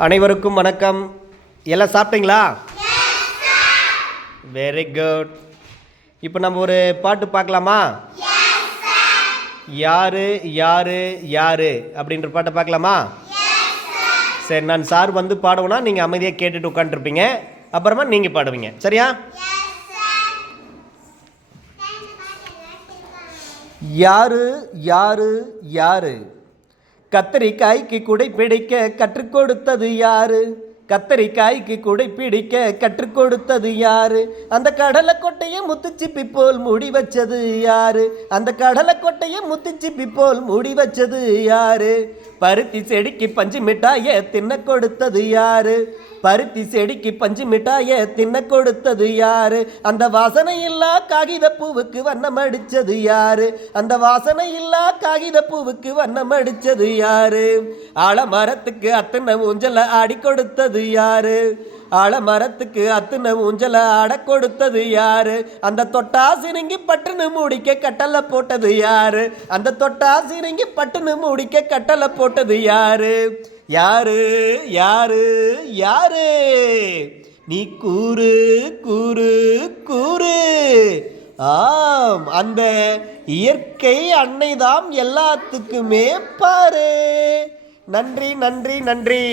அனைவருக்கும் வணக்கம். எல்லாம் சாப்பிட்டீங்களா? Very good. இப்போ நம்ம ஒரு பாட்டு பார்க்கலாமா? யாரு யாரு யாரு அப்படின்ற பாட்டை பார்க்கலாமா? சரி, நான் சார் வந்து பாடுவேன்னா நீங்கள் அமைதியாக கேட்டுட்டு உட்காந்துருப்பீங்க. அப்புறமா நீங்கள் பாடுவீங்க, சரியா? யாரு யாரு யாரு கத்தரிக்காய்க்கு குடை பிடிக்க கற்றுக் கொடுத்தது யாரு? கத்தரிக்காய்க்கு குடை பிடிக்க கற்றுக் கொடுத்தது யாரு? அந்த கடலை கொட்டையை முத்துச்சிப்பி போல் மூடி வச்சது யாரு? அந்த கடலை கொட்டையை முத்துச்சிப்பி போல் மூடி வச்சது யாரு? பருத்தி செடிக்கு பஞ்சு மிட்டாய தின்ன கொடுத்தது யாரு? பருத்தி செடிக்கு பஞ்சு மிட்டாய தின்ன கொடுத்தது யாரு? அந்த வாசனை இல்லா காகித பூவுக்கு வண்ணம் அடிச்சது யாரு? அந்த வாசனை இல்லா காகித பூவுக்கு வண்ணம் அடிச்சது யாரு? ஆலமரத்துக்கு அத்தனை ஊஞ்சல ஆடி கொடுத்தது யாரு? ஆலமரத்துக்கு அத்தனை ஊஞ்சல ஆட கொடுத்தது யாரு? அந்த தொட்டா சிறுங்கி பட்டுன்னு மூடிக்க கட்டளை போட்டது யாரு? அந்த தொட்டா சிறுங்கி பட்டுன்னு மூடிக்க கட்டளை போட்டது யாரு? யாரு யாரு யாரு? நீ கூறு கூறு கூறு. ஆம், அந்த இயற்கை அன்னைதாம் எல்லாத்துக்குமே பாரு. நன்றி நன்றி நன்றி.